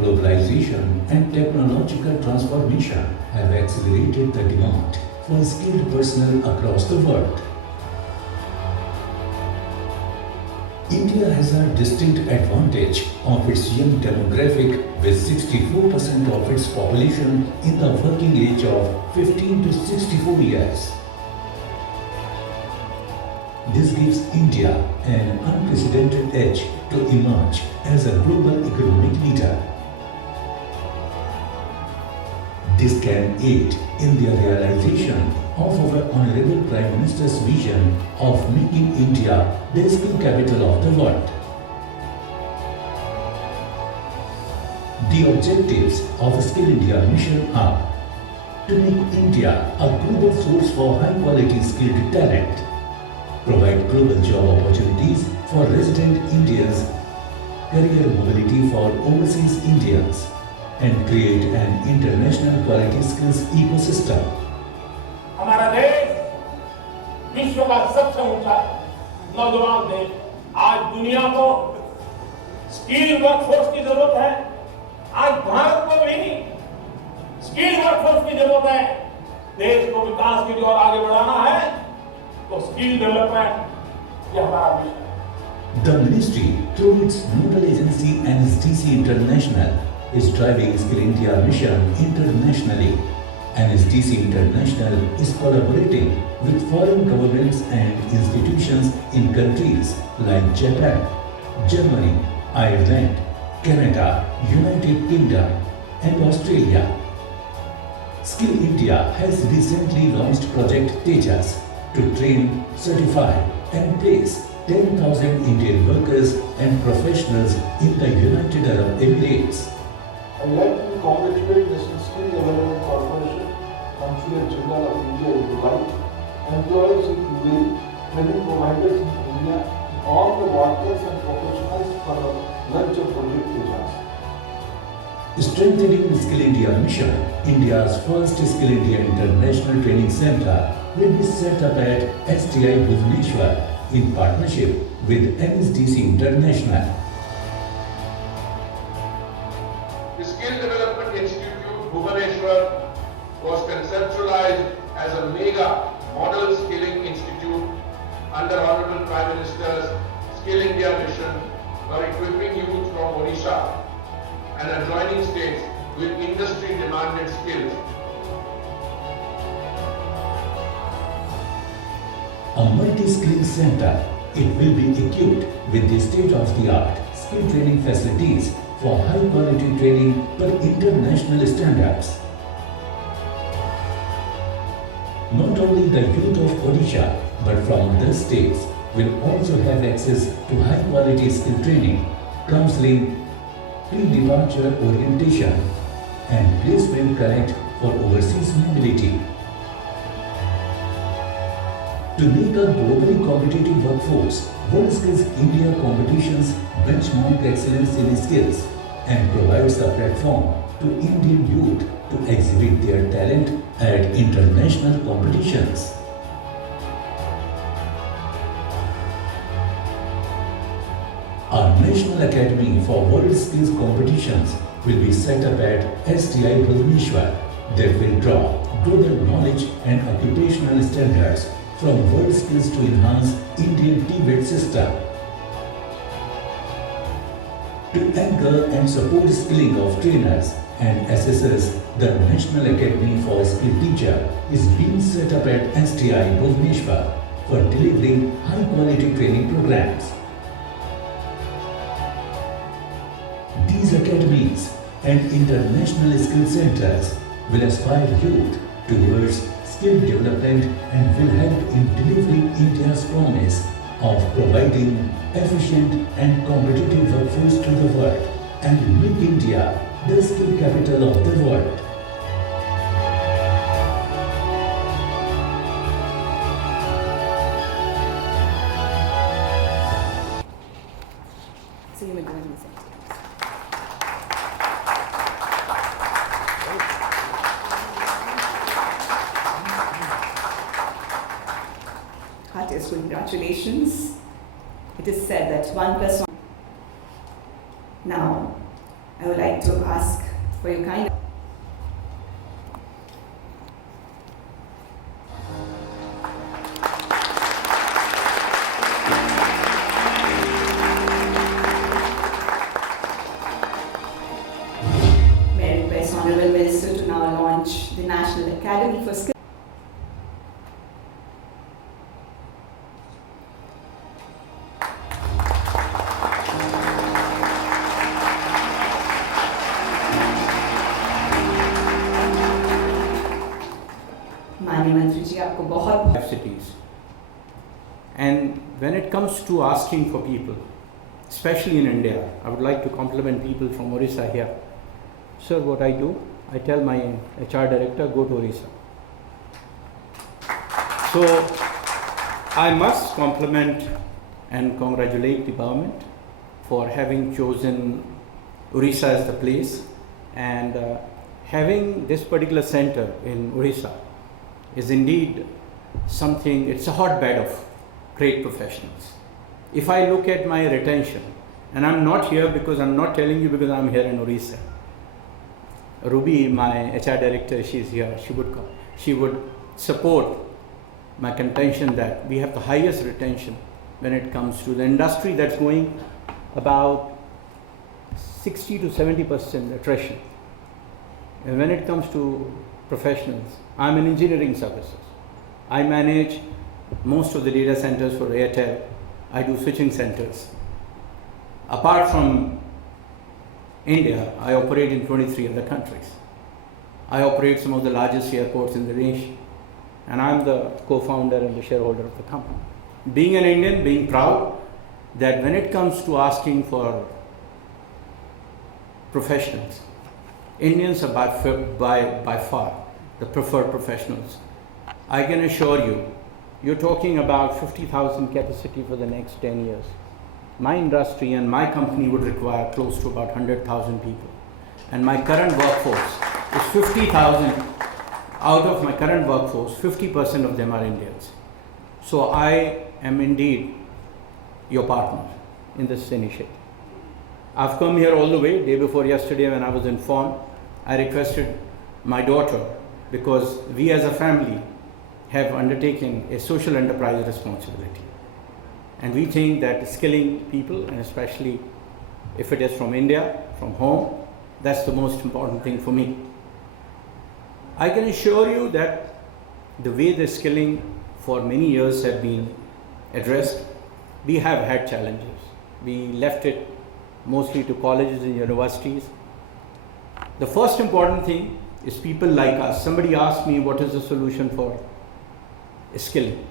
Globalization and technological transformation have accelerated the demand for skilled personnel across the world. India has a distinct advantage of its young demographic with 64% of its population in the working age of 15 to 64 years. This gives India an unprecedented edge to emerge as a global economic leader. This can aid in the realization of our Honorable Prime Minister's vision of making India the skill capital of the world. The objectives of Skill India mission are to make India a global source for high-quality skilled talent, provide global job opportunities for resident Indians, career mobility for overseas Indians, and create an international quality skills ecosystem. हमारा देश विश्व का सबसे ऊंचा नौजवान देश, आज दुनिया को स्किल वर्कफोर्स की जरूरत है। आज भारत को भी स्किल वर्कफोर्स की जरूरत है। देश को विकास की ओर आगे बढ़ाना है तो स्किल डेवलपमेंट ये हमारा मिशन है। The ministry, through its nodal agency NSDC International, is driving Skill India mission internationally. NSDC International is collaborating with foreign governments and institutions in countries like Japan, Germany, Ireland, Canada, United Kingdom, and Australia. Skill India has recently launched Project Tejas to train, certify, and place 10,000 Indian workers and professionals in the United Arab Emirates. I would like to congratulate National Skill Development Corporation, Consulate General of India in Dubai, employers in UAE, training providers in India, and all the workers and professionals for the launch of Project Tejas. Strengthening Skill India mission, India's first Skill India International Training Center will be set up at SDI Bhubaneswar in partnership with NSDC International. The Skill Development Institute Bhubaneswar was conceptualized as a mega model skilling institute under Honorable Prime Minister's Skill India mission for equipping youth from Odisha and adjoining states with industry demanded skills. A multi-skilling center, it will be equipped with the state-of-the-art skill training facilities for high-quality training per international standards. Not only the youth of Odisha, but from other states will also have access to high-quality skill training, counseling, pre-departure orientation, and placement connect for overseas mobility. To make a globally competitive workforce, WorldSkills India competitions benchmark excellence in skills and provides a platform to Indian youth to exhibit their talent at international competitions. Our National Academy for World Skills Competitions will be set up at SDI Bhubaneswar that will draw global knowledge and occupational standards from world skills to enhance Indian TVET system. To anchor and support skilling of trainers and assessors, the National Academy for Skill Teacher is being set up at SDI Bhubaneswar for delivering high-quality training programs. These academies and international skill centers will aspire youth towards skill development and will help in delivering India's promise of providing efficient and competitive workforce to the world and make India the skill capital of the world. So you may go and listen. Heartiest congratulations. It is said that 1 plus 1. Now, I would like like to ask for your kind. May I request Honorable Minister to now launch the National Academy for Skills. माननीय मंत्री जी आपको बहुत Cities. And when it comes to asking for people, especially in India, I would like to compliment people from Orissa here. Sir, what I do, I tell my HR director, go to Orissa. So I must compliment and congratulate the government for having chosen Orissa as the place, and having this particular center in Orissa is indeed something, it's a hotbed of great professionals. If I look at my retention, and I'm not here because I'm not telling you because I'm here in Orissa. Ruby, my HR director, she's here, she would support my contention that we have the highest retention when it comes to the industry that's going about 60 to 70% attrition. And when it comes to professionals, I'm in engineering services. I manage most of the data centers for Airtel. I do switching centers. Apart from India, I operate in 23 other countries. I operate some of the largest airports in the nation. And I'm the co-founder and the shareholder of the company. Being an Indian, being proud that when it comes to asking for professionals, Indians are by far the preferred professionals. I can assure you, you're talking about 50,000 capacity for the next 10 years. My industry and my company would require close to about 100,000 people. And my current workforce is 50,000. Out of my current workforce, 50% of them are Indians. So I am indeed your partner in this initiative. I've come here all the way, day before yesterday when I was informed. I requested my daughter, because we as a family have undertaken a social enterprise responsibility. And we think that skilling people, and especially if it is from India, from home, that's the most important thing for me. I can assure you that the way the skilling for many years have been addressed, we have had challenges. We left it mostly to colleges and universities. The first important thing is people like us. Somebody asked me what is the solution for skilling.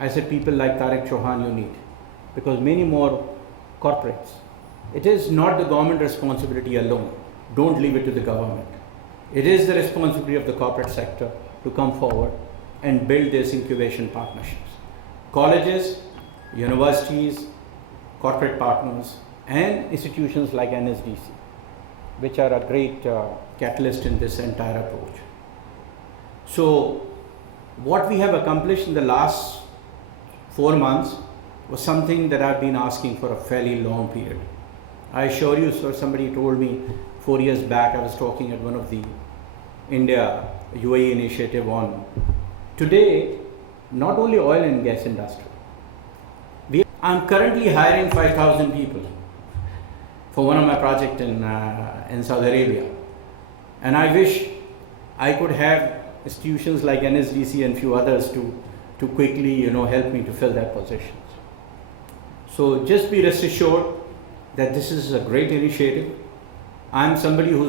I said people like Tarek Chauhan you need, because many more corporates. It is not the government responsibility alone. Don't leave it to the government. It is the responsibility of the corporate sector to come forward and build these incubation partnerships. Colleges, universities, corporate partners, and institutions like NSDC, which are a great catalyst in this entire approach. So what we have accomplished in the last 4 months was something that I've been asking for a fairly long period. I assure you, sir, somebody told me 4 years back, I was talking at one of the India UAE initiative on today, not only oil and gas industry. I'm currently hiring 5,000 people for one of my projects in Saudi Arabia. And I wish I could have institutions like NSDC and few others to quickly help me to fill that positions. So just be rest assured that this is a great initiative. I'm somebody who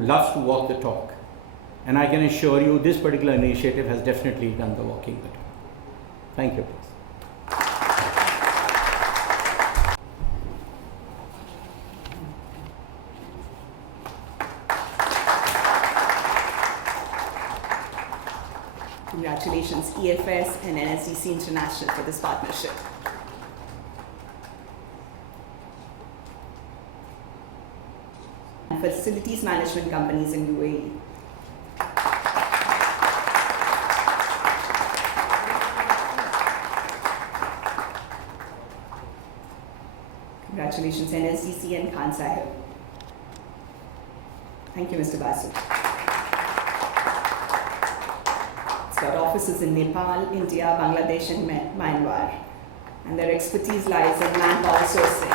loves to walk the talk. And I can assure you this particular initiative has definitely done the walking the talk. Thank you. Congratulations, EFS and NSDC International for this partnership. And facilities management companies in UAE. Congratulations, NSDC and Khan Sahib. Thank you, Mr. Basu. It's got offices in Nepal, India, Bangladesh, and Myanmar. And their expertise lies in manpower sourcing.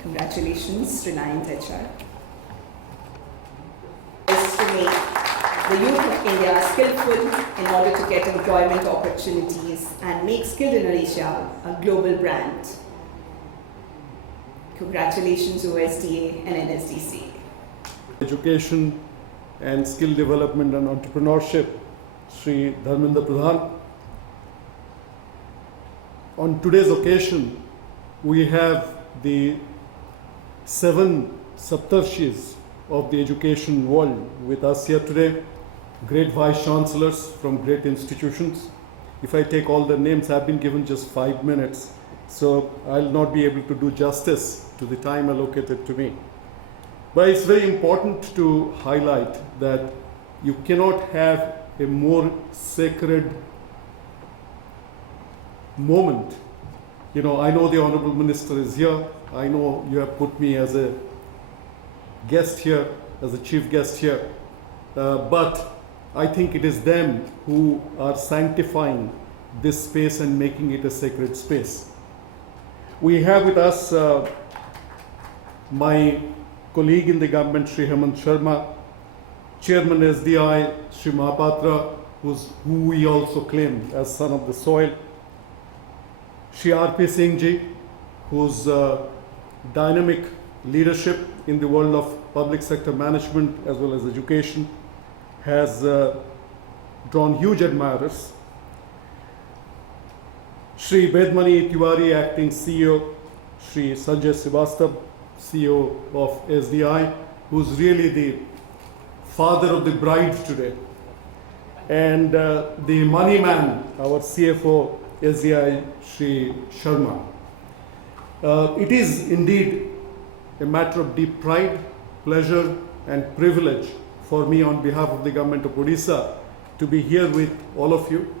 Congratulations, Reliant HR. Is to make the youth of India skillful in order to get employment opportunities and make Skilled Indonesia a global brand. Congratulations, OSDA and NSDC. Education and skill development and entrepreneurship, Shri Dharmendra Pradhan. On today's occasion, we have the 7 Saptarshis of the education world with us here today, great vice chancellors from great institutions. If I take all the names, I've been given just 5 minutes, so I'll not be able to do justice to the time allocated to me. But it's very important to highlight that you cannot have a more sacred moment. You know, I know the Honorable Minister is here. I know you have put me as a guest here, as a chief guest here. But I think it is them who are sanctifying this space and making it a sacred space. We have with us my colleague in the government, Shri Hemant Sharma, Chairman SDI, Shri Mahapatra, who we also claim as son of the soil, Shri R.P. Singh ji, whose dynamic leadership in the world of public sector management as well as education has drawn huge admirers. Shri Bedmani Tiwari, Acting CEO, Shri Sanjay Srivastava, CEO of SDI, who's really the father of the bride today, and the money man, our CFO, SDI, Shri Sharma. It is indeed a matter of deep pride, pleasure, and privilege for me on behalf of the government of Odisha to be here with all of you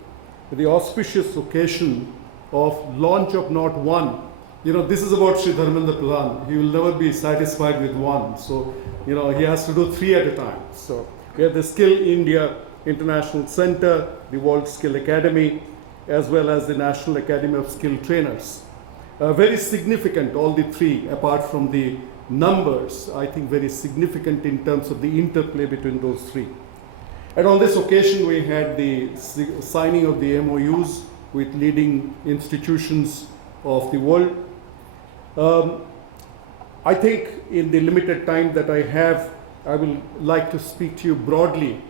with the auspicious occasion of launch of not one. You know, this is about Shri Dharmendra Pradhan. He will never be satisfied with one. So, you know, he has to do 3 at a time. So, we have the Skill India International Center, the World Skill Academy, as well as the National Academy of Skill Trainers. Very significant, all the 3, apart from the numbers, I think very significant in terms of the interplay between those 3. And on this occasion, we had the signing of the MOUs with leading institutions of the world. I think in the limited time that I have, I will like to speak to you broadly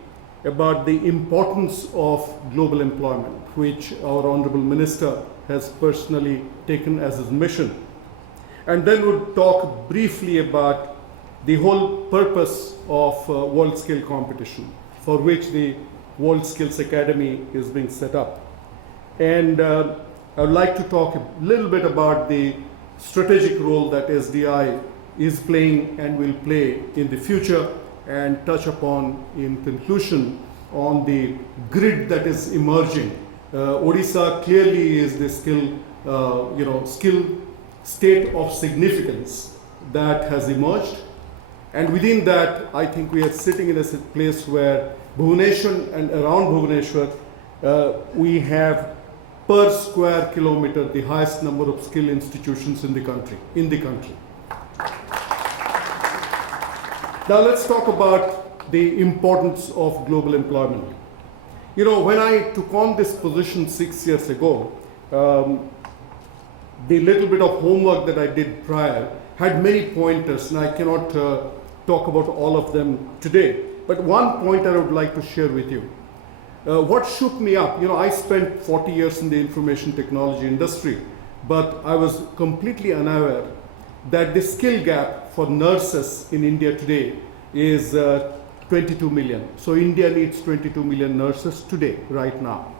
about the importance of global employment, which our Honorable Minister has personally taken as his mission. And then we'll talk briefly about the whole purpose of World Skill Competition, for which the World Skills Academy is being set up. And I would like to talk a little bit about the strategic role that SDI is playing and will play in the future, and touch upon in conclusion on the grid that is emerging. Odisha clearly is the skill state of significance that has emerged, and within that I think we are sitting in a place where Bhubaneswar and around Bhubaneswar we have per square kilometer the highest number of skill institutions in the country. Now let's talk about the importance of global employment. You know, when I took on this position 6 years ago, the little bit of homework that I did prior had many pointers, and I cannot talk about all of them today. But one pointer I would like to share with you. What shook me up, you know, I spent 40 years in the information technology industry, but I was completely unaware that the skill gap for nurses in India today is 22 million. So India needs 22 million nurses today, right now.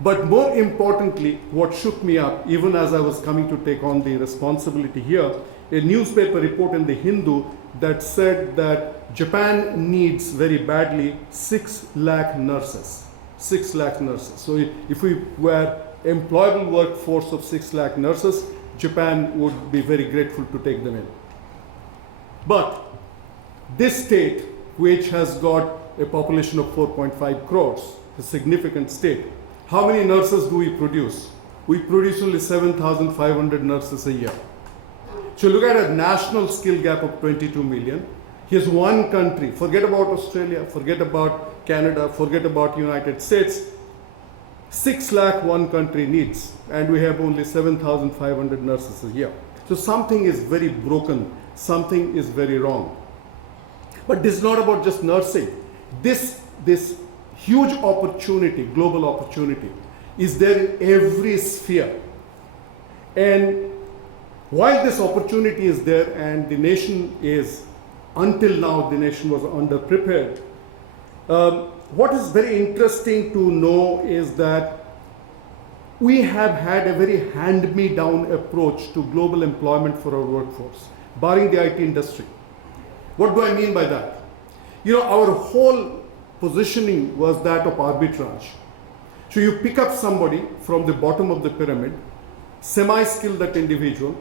But more importantly, what shook me up, even as I was coming to take on the responsibility here, a newspaper report in the Hindu that said that Japan needs very badly 6 lakh nurses. 6 lakh nurses. So if we were employable workforce of 6 lakh nurses, Japan would be very grateful to take them in. But this state, which has got a population of 4.5 crores, a significant state, how many nurses do we produce? We produce only 7,500 nurses a year. So look at a national skill gap of 22 million. Here's one country, forget about Australia, forget about Canada, forget about United States. 6 lakh one country needs, and we have only 7,500 nurses a year. So something is very broken, something is very wrong. But this is not about just nursing. This huge opportunity, global opportunity, is there in every sphere. And while this opportunity is there and the nation is, until now, the nation was underprepared, what is very interesting to know is that we have had a very hand-me-down approach to global employment for our workforce, barring the IT industry. What do I mean by that? You know, our whole positioning was that of arbitrage. So you pick up somebody from the bottom of the pyramid, semi-skill that individual,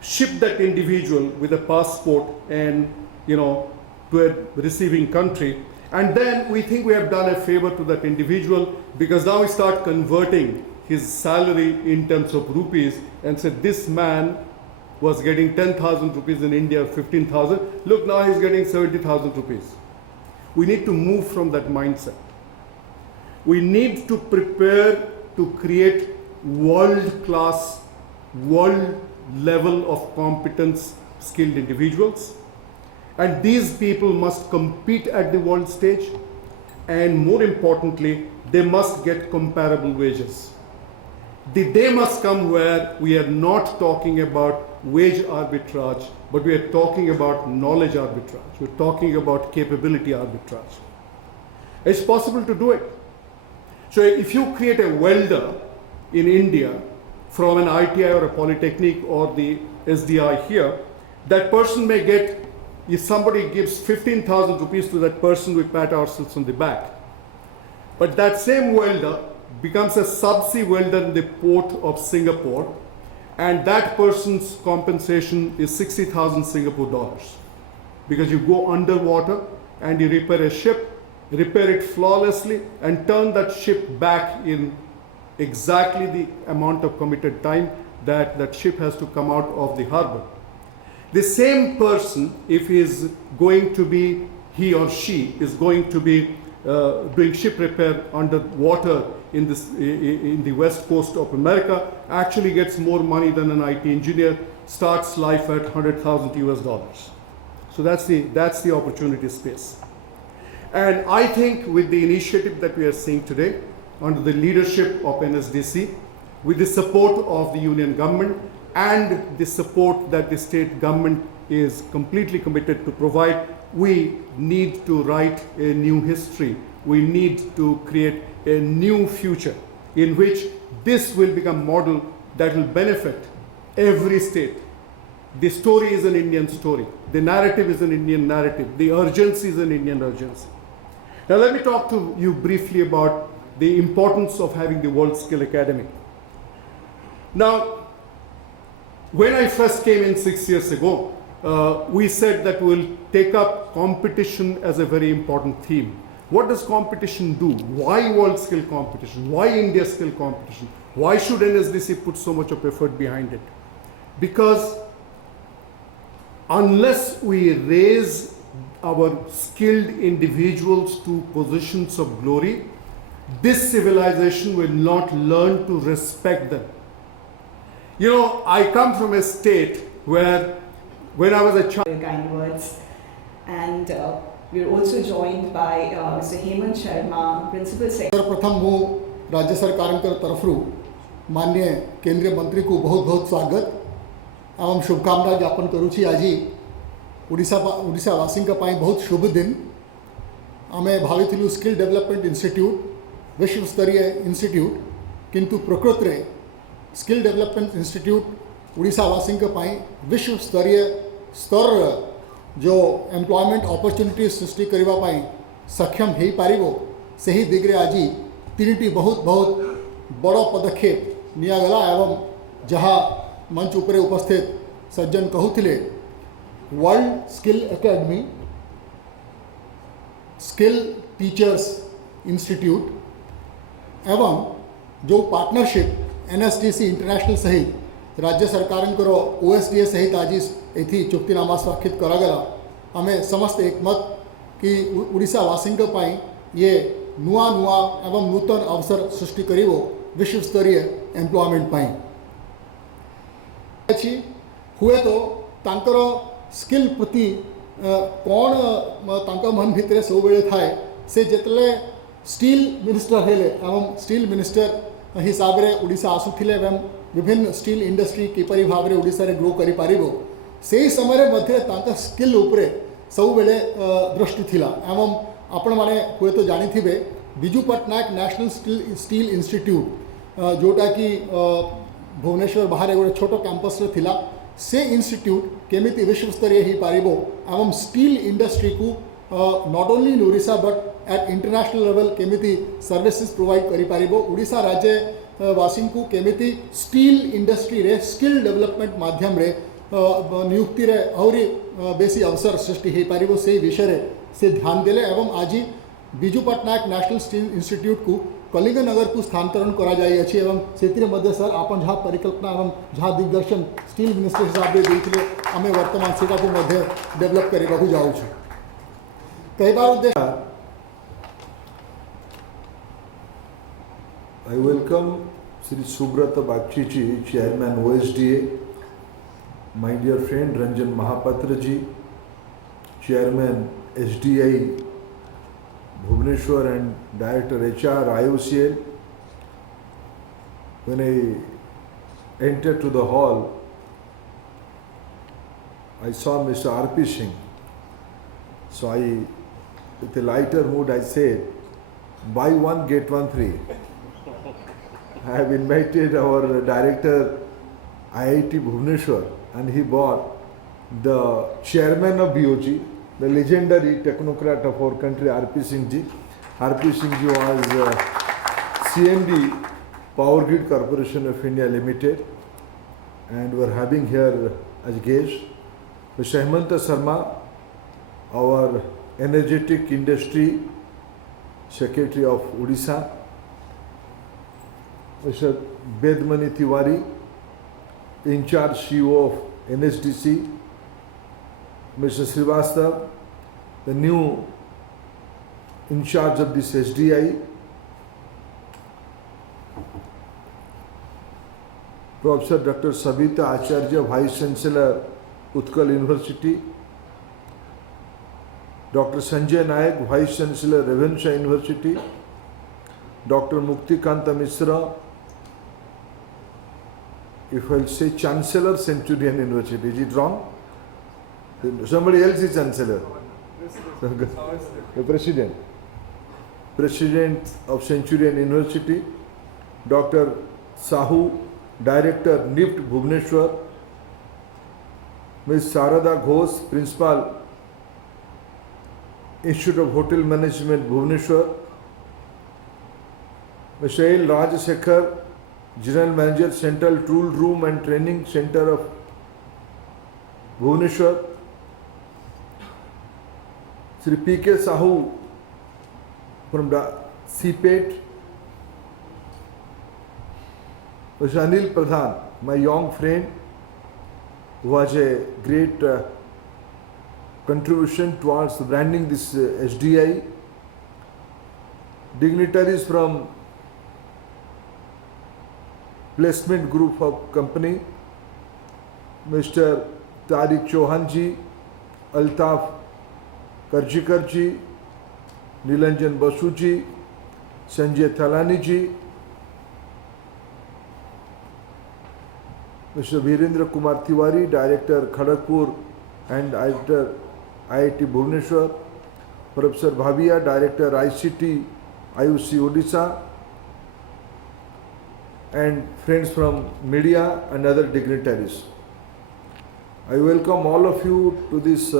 ship that individual with a passport and, you know, to a receiving country, and then we think we have done a favor to that individual because now we start converting his salary in terms of rupees and said this man was getting 10,000 rupees in India, 15,000. Look, now he's getting 70,000 rupees. We need to move from that mindset. We need to prepare to create world-class, world level of competence skilled individuals. And these people must compete at the world stage. And more importantly, they must get comparable wages. The day must come where we are not talking about wage arbitrage, but we are talking about knowledge arbitrage. We're talking about capability arbitrage. It's possible to do it. So if you create a welder in India from an ITI or a polytechnic or the SDI here, that person may get, if somebody gives 15,000 rupees to that person, we pat ourselves on the back. But that same welder becomes a subsea welder in the port of Singapore, and that person's compensation is 60,000 Singapore dollars. Because you go underwater and you repair a ship, repair it flawlessly, and turn that ship back in exactly the amount of committed time that that ship has to come out of the harbor. The same person, if he is going to be, he or she is going to be doing ship repair underwater in the west coast of America, actually gets more money than an IT engineer, starts life at 100,000 US dollars. So that's the opportunity space. And I think with the initiative that we are seeing today, under the leadership of NSDC, with the support of the union government and the support that the state government is completely committed to provide, we need to write a new history. We need to create a new future in which this will become a model that will benefit every state. The story is an Indian story. The narrative is an Indian narrative. The urgency is an Indian urgency. Now let me talk to you briefly about the importance of having the World Skill Academy. Now, when I first came in 6 years ago, we said that we'll take up competition as a very important theme. What does competition do? Why world skill competition? Why India skill competition? Why should NSDC put so much of effort behind it? Because unless we raise our skilled individuals to positions of glory, this civilization will not learn to respect them. You know, I come from a state where when I was a child, kind words. And we're also joined by Mr. Hemant Sharma, Principal Secretary. सर्वप्रथम मु राज्य सरकार तरफरु माननीय केंद्रीय मंत्री को बहुत बहुत स्वागत एवं शुभकामना ज्ञापन करुँची। आज ओडिशावासी बहुत शुभ दिन। आम भावी स्किल डेवलपमेंट इंस्टीट्यूट विश्व स्तरीय इंस्टीट्यूट, किंतु प्रकृत रे स्किल डेवलपमेंट इंस्टीट्यूट ओडिशावासी विश्व स्तरीय स्तर जो एम्प्लॉयमेंट अपॉर्चुनिटी सृष्टि करने सक्षम हो पारिबो, सही दिगरे आज 3टी बहुत बहुत बड़ पदक्षेप निगला एवं जहाँ मंच उपरे उपस्थित सज्जन कहूले world skill academy skill teachers institute एवं जो पार्टनरशिप एनएसडीसी इंटरनेशनल सहित राज्य सरकार ओएसडीए सहित आज ये चुक्तिनामा स्वाक्षरित करागला आम समस्त एकमत कि ओडिशावासी ये नुआ नुआ एवं नूतन अवसर सृष्टि करिवो विश्व स्तरीय एम्प्लॉयमेंट हुए तो तांकर स्किल प्रति कौन तांका मन भितर सब बेले थाए से जितले स्टील मिनिस्टर हेले एवं स्टील मिनिस्टर हिसाब रे ओडिशा आसुथिले एवं विभिन्न स्टील इंडस्ट्री किपरि भाव रे ओडिशा रे ग्रो करि पारिबो सेही समय मध्य तांका स्किल उपरे सब बेले दृष्टि थिला एवं आपण माने हुए तो जानिथिबे Biju Patnaik national steel institute जोटा कि भुवनेश्वर बाहर गोटे छोट कैंपस रे थिला से इंस्टीट्यूट केमिति विश्व स्तरीय ही पारिबो एवं स्टील इंडस्ट्री को not only in Odisha but at international level केमिति सर्विसेज प्रोवाइड करि पारिबो ओडिशा राज्य वासी को केमिति स्टील इंडस्ट्री रे स्किल डेवलपमेंट माध्यम रे नियुक्ति रे आहुरी बेसी अवसर सृष्टि हो पारिबो से विषय रे से ध्यान देले एवं आज Biju Patnaik national steel institute को कलिंगनगर को स्थानांतरण करा जाई अछि एवं सेतिर मध्य सर आपन जहाँ परिकल्पना एवं जहाँ दिग्दर्शन स्टील मिनिस्टर हिसाब से देथिले आमे वर्तमान सेटा को मध्य डेवलप करबा को जाउ छु कई बार उद्देश्य I welcome Shri Subrata Bakshi ji, Chairman OSDA, my dear friend Ranjan Mahapatra ji, Chairman SDI Bhubaneswar and Director HR IOCL. When I entered to the hall, I saw Mr. R.P. Singh. So I, with a lighter mood, I said, buy one, get one free. I have invited our director IIT Bhubaneswar and he bought the chairman of BOG, the legendary technocrat of our country, R.P. Singh ji. R.P. Singh ji was CMD Power Grid Corporation of India Limited and we are having here as guest Mr. Hemanta Sharma, our energetic industry secretary of Odisha, Mr. Bedmani Tiwari, in charge CEO of NSDC, Mr. Srivastav, the new in charge of this SDI, Professor Dr. Sabita Acharya, Vice Chancellor, Utkal University, Dr. Sanjay Nayak, Vice Chancellor, Ravenshaw University, Dr. Muktikanta Misra, if I'll say Chancellor, Centurion University, is it wrong? Somebody else is Chancellor. The President. President of Centurion University, Dr. Sahu, Director, NIFT Bhubaneswar, Ms. Sarada Ghosh, Principal, Institute of Hotel Management, Bhubaneswar, Mr. L. Rajasekhar, General Manager, Central Tool Room and Training Center of Bhubaneswar, Sri P.K. Sahu from the CPET, Mr. Anil Pradhan, my young friend, who has a great contribution towards branding this SDI, dignitaries from placement group of company, Mr. Tariq Chauhan ji, Altaf Karjikar ji, Nilanjan Basu ji, Sanjay Thalani ji, Mr. Virendra Kumar Tiwari, Director Kharagpur and Director IIT Bhubaneswar, Professor Bhavia, Director ICT IUC Odisha, and friends from media and other dignitaries. I welcome all of you to this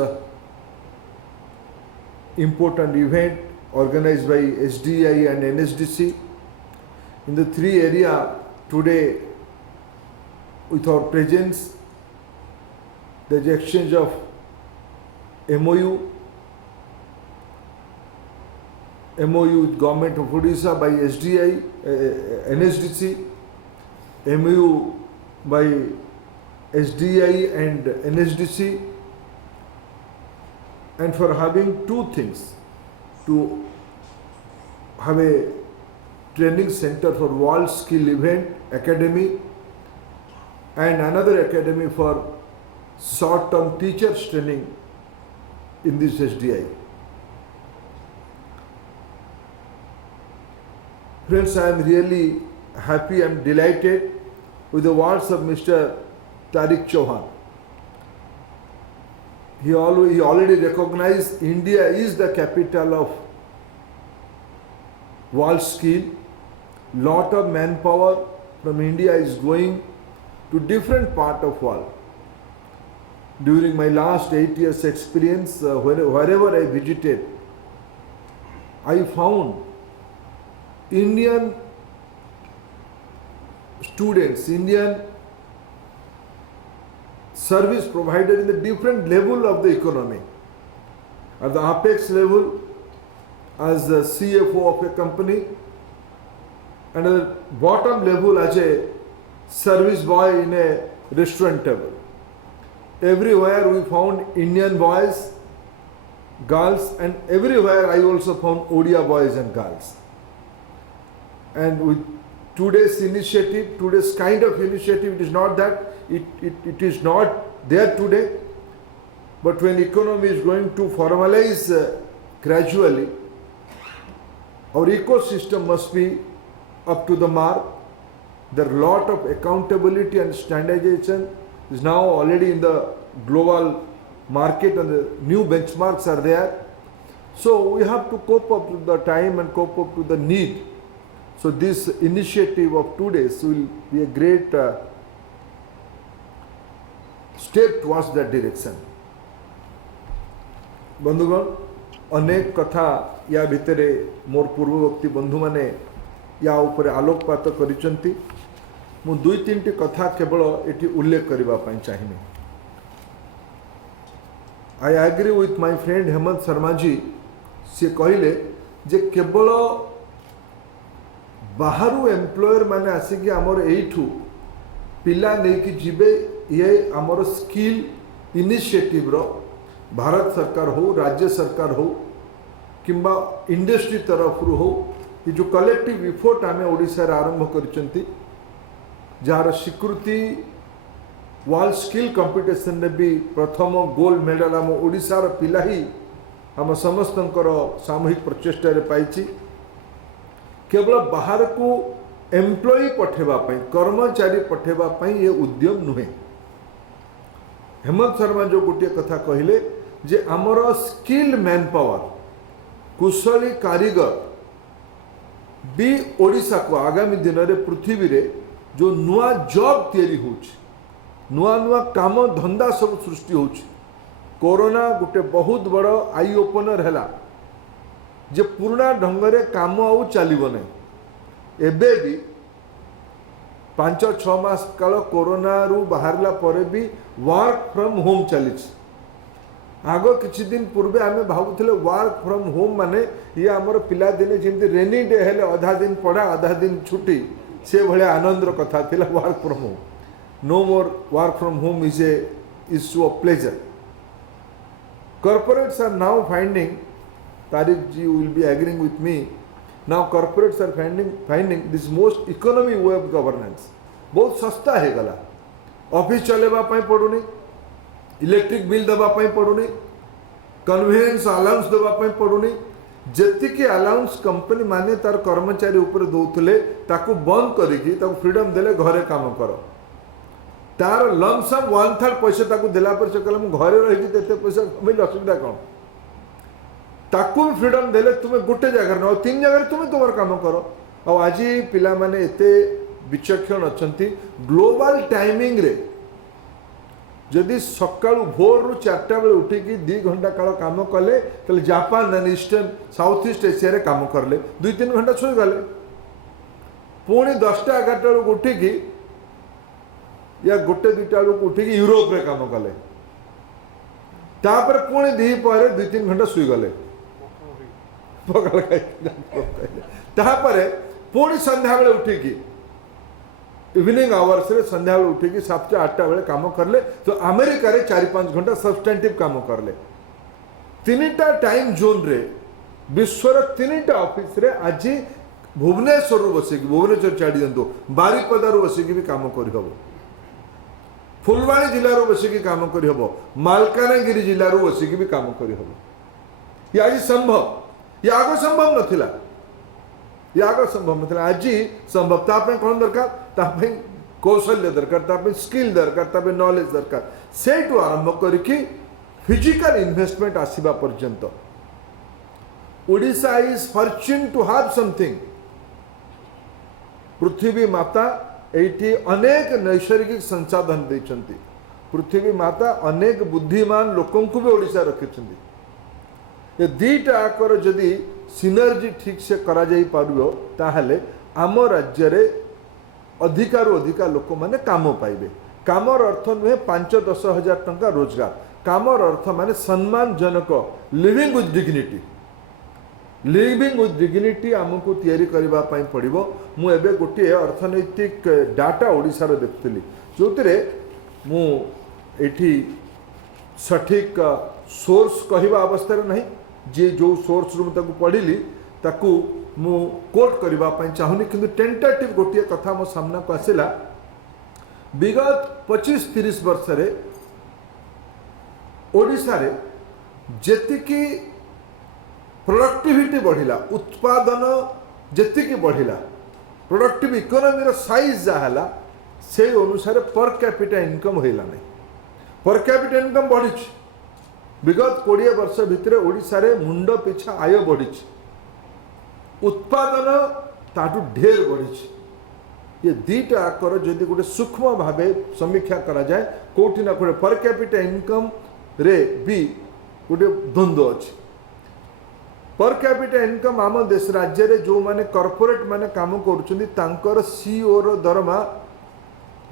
important event organized by SDI and NSDC. In the three areas today with our presence. There's exchange of MOU with Government of Odisha by SDI, NSDC, MOU by SDI and NSDC, and for having two things, to have a training center for World Skill Event Academy and another academy for short-term teachers training in this SDI. Friends, I am really happy, I am delighted with the words of Mr. Tariq Chauhan. He already recognized India is the capital of world skill. Lot of manpower from India is going to different part of world. During my last 8 years experience, wherever I visited, I found Indian students, Indian service provided in the different level of the economy. At the apex level, as the CFO of a company, and at the bottom level as a service boy in a restaurant table. Everywhere we found Indian boys, girls, and everywhere I also found Odia boys and girls. And with today's initiative, today's kind of initiative, it is not that, it is not there today, but when economy is going to formalize gradually, our ecosystem must be up to the mark. There are a lot of accountability and standardization is now already in the global market, and the new benchmarks are there. So we have to cope up with the time and cope up with the need. So this initiative of 2 days will be a great step towards that direction. बंधुगण, अनेक कथा या भितरे मोर पूर्ववर्ती बंधु माने या ऊपर आलोकपात करिसंती. मु 2-3 कथा केवल एटी उल्लेख करबा पई चाहिए. I agree with my friend Hemant Sharma ji. से कहले जे केवल बाहरु एम्प्लॉयर माने आसिक आमर एठू पिला नेकी जिबे, ये आमर स्किल इनिशिएटिव रो भारत सरकार हो, राज्य सरकार हो, किंबा इंडस्ट्री तरफ हो, ये जो कलेक्टिव इफोर्ट आमे ओडिसा रे आरंभ करचंती, जार स्वीकृति वर्ल्ड स्किल कंपटीशन रे भी प्रथम गोल्ड मेडल आम ओडिसा रो पिला ही आम समस्तंकर सामूहिक प्रचेष्टा रे पाइछि. केवल बाहर को एम्प्लॉई पठेबा पई, कर्मचारी पठेबा पई ये उद्यम नुहे. हेमंत शर्मा जो गोटे कथा कहले जे आमर स्किल मैन पावर, कुशली कारीगर भी ओडिशा को आगामी दिन में पृथ्वी रे जो नुआ जॉब तैयारी होछि, नुआ नुआ काम धंदा सब सृष्टि होछि. कोरोना गोटे बहुत बड़ आई ओपनर हैला जे पुराना ढंगरे काम आउ चलिबो नै. एबे भी 5-6 मास काल कोरोना रु बाहरला परे भी वर्क फ्रॉम होम चली. आग किछि दिन पूर्वे आमे भाबुथिले वर्क फ्रॉम होम माने ये आमर पिला दिने जेमति रेनी डे हेले आधा दिन पढ़ा आधा दिन छुट्टी, से भले आनंदर कथा थिला work from home. No more work from home is a issue of pleasure. Corporates are now finding, Tariq ji will be agreeing with me, now corporates are finding this most economy way of governance. बहुत सस्ता है गला. Office चलेबा पई पड़ुनी, electric bill देबा पई पड़ुनी, convince allowance देबा पई पड़ुनी. जति के अलाउंस कंपनी माने तार कर्मचारी ऊपर दउथले ताकू बंद करिकी ताकू फ्रीडम देले घरे काम करो. तार लमसम 1/3 पैसा ताकू देला पर से कहला मु घरे रही तेते पैसा मिल असुविधा कौन. ताकू फ्रीडम देले तुमे गोटे जगह न 3 जगह तुमे तोर काम करो. और आज पिला माने एते विचक्षण अछंती. ग्लोबल टाइमिंग रे जदि सकाळु भोर रु 4टा बेले उठी की 2 घंटा काल काम कले तले Japan and eastern south east Asia रे काम करले 2-3 घंटा सोई गले. पुणी 10टा 11टा उठी की या गोटे दुईटा बेलू उठिक यूरोप रे काम कले तापर पुणी दी पर 2-3 घंटा शुई गले पकाल खाई पुणी संध्या बेले उठिकी इवनिंग आवर्स रे संध्या बेले उठिकी 7-8 बेले काम करले तो अमेरिका रे 4-5 घंटा सब्सटेंटिव काम करले 3टा टाइम जोन रे विश्वर 3टा ऑफिस रे आज भुवनेश्वर बसिक भुवनेश्वर छाड़ी दिंतु बारिपदा बसिक भी काम कर हबो फुलवाणी जिल्ला बसिक काम कर हबो मालकानगिरी जिल्ला बसिक भी काम कर हबो ये आज संभव ये आगे संभव नथिला ये आगे संभव नथिला आज संभव तापे कोन दरकार तापे कौशल्य दरकार तापे स्किल दरकार तापे नॉलेज दरकार सेटू आरंभ करके फिजिकल इन्वेस्टमेंट आसीबा पर्यंत Odisha is fortune to have something पृथ्वी माता एटी अनेक नैसर्गिक संसाधन देछंती पृथ्वी माता अनेक बुद्धिमान लोकों को भी ओडिशा रखिछंती ये दीटा आकर जदि सिनर्जी ठीक से करा जाई पारिबो ताहले आम राज्य रे अधिकारु अधिका लोक माने काम पाइबे कामर अर्थ नुहे 5-10 हजार टंका रोजगार कामर अर्थ माने सम्मानजनक living with dignity living with dignity आमको तैयारी करबा पई पड़िबो मु एबे गोटे अर्थनैतिक डाटा ओडिसा रे देखतली जोतिरे मु एठी सठिक सोर्स कहवा अवस्था नहीं जे जो सोर्स रू ताकू पढ़िली ताकू मु कोट करबा पई चाहुनी किंतु टेंटेटिव गोटे कथा मो सामना को आसिला विगत 25-30 वर्ष रे ओडिशा रे जेतिकी प्रोडक्टिविटी बढ़िला उत्पादन जेतिकी बढ़िला प्रोडक्टिव इकोनॉमी रो साइज जहाला से अनुसार पर कैपिटा इनकम होइला नहीं पर कैपिटा इनकम बढ़ी विगत 20 वर्ष भितर ओडिशा रे मुंड पिछा आय बढ़ी उत्पादन ताटू ढेर बढ़ी ये दीटा आकर जदि गोटे सूक्ष्म भाव समीक्षा करा जाए कोठी ना कोटे पर कैपिटा इनकम रे भी गोटे द्वंद्व अच्छे पर कैपिटा इनकम आम देश राज्य रे जो माने कॉर्पोरेट माने काम करुछंदी तांकर सीईओ रो दरमा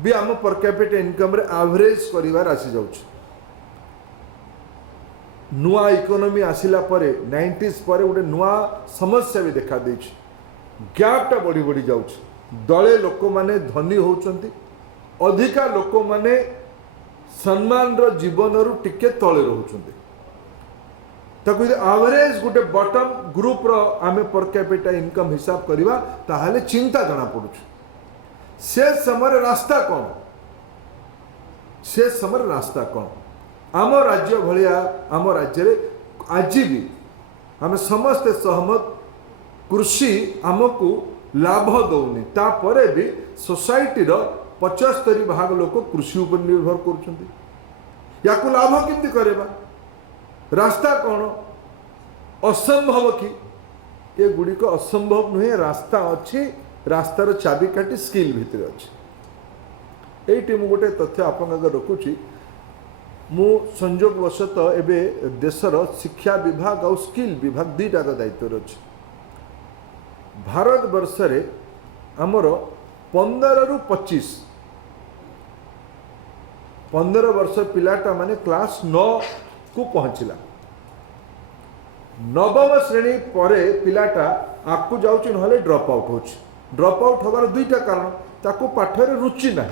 भी आम पर कैपिटा इनकम रे एवरेज करिवार आसी जाउछ नुआ इकोनॉमी आसिला परे 90s परे गोटे नुआ समस्या भी देखा देछ गैपटा बढ़ी बढ़ी जाउछ दले लोक माने धनी होउछंती अधिका लोक माने सम्मान रो जीवन रु टिके तळे रहउछंती ताकू एवरेज गोटे बॉटम ग्रुप रो आमे पर कैपिटा इनकम हिसाब करिवा ताहाले चिंता जना पड़ुछ से समय रास्ता कौन से समय रास्ता कौन आम राज्य भलिया आम राज्य रे आज भी आम समस्ते सहमत कृषि आमको लाभ दौनी तापरे भी सोसाइटी रो 75% लोक कृषि उपर निर्भर करुछंती याकू लाभ किंती करेबा रास्ता कौन असंभव कि ये गुड़िक असंभव नुहे रास्ता अच्छी रास्तार चाबिकाठी स्किल भितर अच्छी ये मु गोटे तथ्य आपन रखुची मु संजोग वशत एबे देशर शिक्षा विभाग और स्किल विभाग दुईटाक दायित्व अच्छी भारत वर्ष रे आमर 15 ରୁ 15 वर्ष पिलाटा माने क्लास 9 को पहुँचला नवम श्रेणी परे पिलाटा आगु जाउछि नहले ड्रॉप आउट होछि ड्रॉप आउट होबार दुईटा कारण ताको पाठरे रुचि ना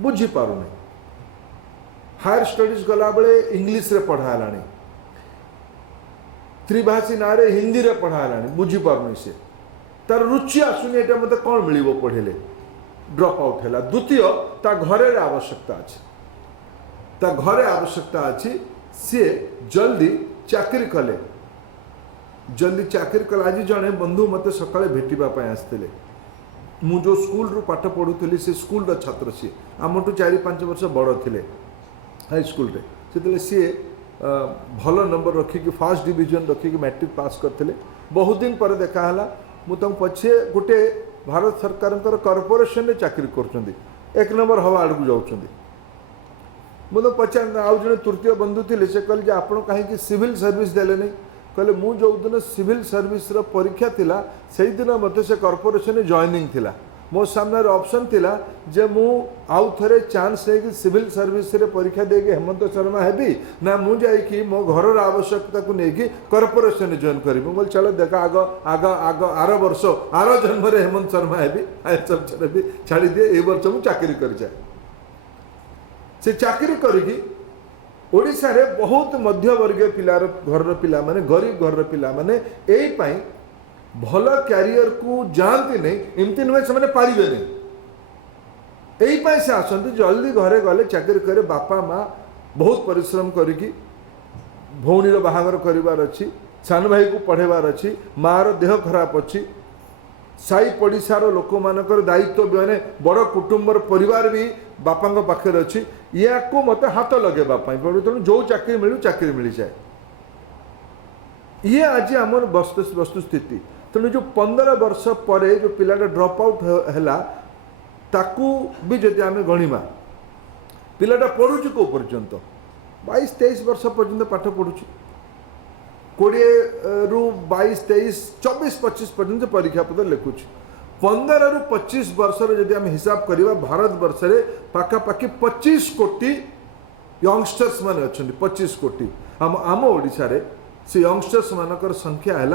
बुझी पारु नहीं हायर स्टडीज गला बेले इंग्लिश रे पढ़ालानी त्रिभाषी ना रे हिंदी रे पढ़ालानी बुझी पारु से तार रुचि आसुनी एटा मते कोन मिलिबो पढ़ेले ड्रॉप आउट हैला द्वितीय ता घरे रे आवश्यकता अछि ता घरे आवश्यकता अछि सी जल्दी चाकरी कले जल्दी चाकरी कले आज जड़े बंधु मत सकाळे भेटिबा पय आस्तिले मु जो स्कूल रु पाठ पढुतली से स्कूल रो छात्र सी आमटू 4-5 वर्ष बड़ थिले हाई स्कूल रे सेतले सी भल नंबर रखिकी फर्स्ट डिवीजन रखिकी मैट्रिक पास करथिले बहुत दिन पर देखा हला मु तम पछे गोटे भारत सरकार कॉर्पोरेशन रे चाकरी करछंदी 1 नंबर हवा आडू जाउछंदी मु तो पचार आउ जड़े तृतीय बंधु थे से कहले आपण कहीं सिविल सर्विस देले नहीं कहले मु जो दिन सिविल सर्विस रो परीक्षा थिला सेही दिन मते से कॉर्पोरेशन जॉइनिंग थिला मो सामने ऑप्शन थिला जे मु आउ थरे चांस है कि सिविल सर्विस रे परीक्षा दे के हेमंत शर्मा हेबी ना मु जाई कि मो घर आवश्यकता को लेकी कॉर्पोरेशन जॉइन करी बोल चलो देखा आग आग आग आर वर्ष आर जन्म रे हेमंत शर्मा हेबी आईएएस भी छाड़ी दिए ए वर्ष मु चाकरी कर जाए से चाकरी करी ओडिशा रे बहुत मध्यवर्गीय पिलार घर पिला माने गरीब घर पिला माने एई पई भल क्यारियर को जानती नहीं एमती नुहे से पारे नहीं यही से आसती जल्दी घरे गले चाकरी करे बापा माँ बहुत परिश्रम करी भौणीर बाहागर करार अच्छी सान भाई को पढ़ेबार अच्छी मार देह खराब अच्छी साई पड़िशार लोक मानकर दायित्व मैंने बड़ कुटुंबर परिवार भी बापा पाखे अच्छी या को मत हाथ लगेगा पड़े तेणु जो चाकरी मिल जाए ये आज आम वस्तुस्थिति तेणु जो 15 वर्ष पर जो पिलाटा ड्रॉप आउट है ताकू भी जदि आम गणिमा पिलाटा पढ़ुची को पर्यंत 22-23 वर्ष पर्यंत पाठ पढ़ुची 20 रु 22 23 24 25 पर्यंत परीक्षा पत्र लिखुची 15 रु 25 वर्ष जदि आम हिसाब करवा भारत वर्ष रे पाखापाखि 25 कोटी यंगस्टर्स माने अच्छा 25 कोटी आम ओडिशा रे से यंगस्टर्स मानकर संख्या है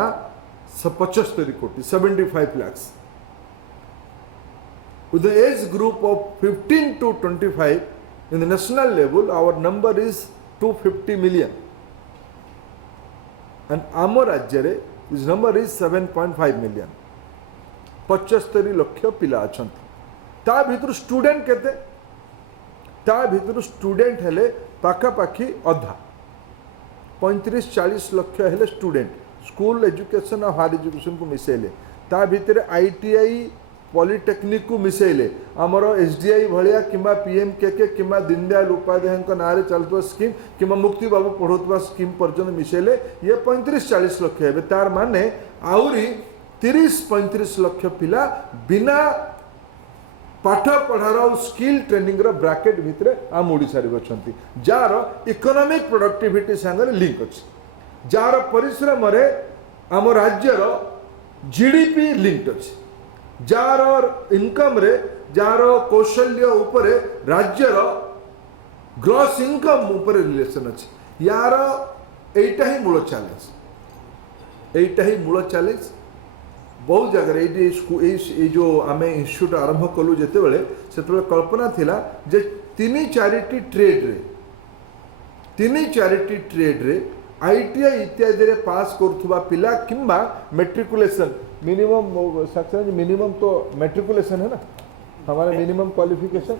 75 कोटी 75 lakhs with the age group of 15 to 25 in the national level our number is 250 million and our राज्य रे this number is 7.5 million 75 lakh पिला अछंती ता भितर स्टूडेंट केते ता भितर स्टूडेंट हेले पाखापाखि अधा 35-40 लाख हेले स्टूडेंट स्कूल एजुकेशन और हायर एजुकेशन को मिसेले ता भितर आईटीआई पॉलिटेक्निक को मिसेले आमर एसडीआई भाया कि पीएमकेके कि दीनदयाल उपाध्याय ना चलता स्कीम कि मुक्ति बाबू पढ़ुवा स्कीम पर्यटन मिसेले ये 35-40 लाख हे तार माने आहरी 30-35 लाख पिला बिना पाठ पढ़ार स्किल ट्रेनिंग ब्राकेट भितर आम ओडिशा रे अछंती जार इकोनॉमिक प्रोडक्टिविटी सांगरे लिंक अछि जार परिश्रम रे आम राज्यर जीडीपी लिंक अछि जार इनकम रे जार कौशल्य उपरे राज्यर ग्रॉस इनकम उपरे रिलेशन अछि यार एटा ही मूल चैलेंज बहुत जगह ये जो आम इन्स्टिट्यूट आरंभ कलु जिते बड़े से कल्पना थिला जे 3-4 ट्रेड रे आईटीआई इत्यादि रे पास करुवा पिला किंबा मेट्रिकुलेशन मिनिमम तो मेट्रिकुलेशन है ना हमारा मिनिमम क्वालिफिकेशन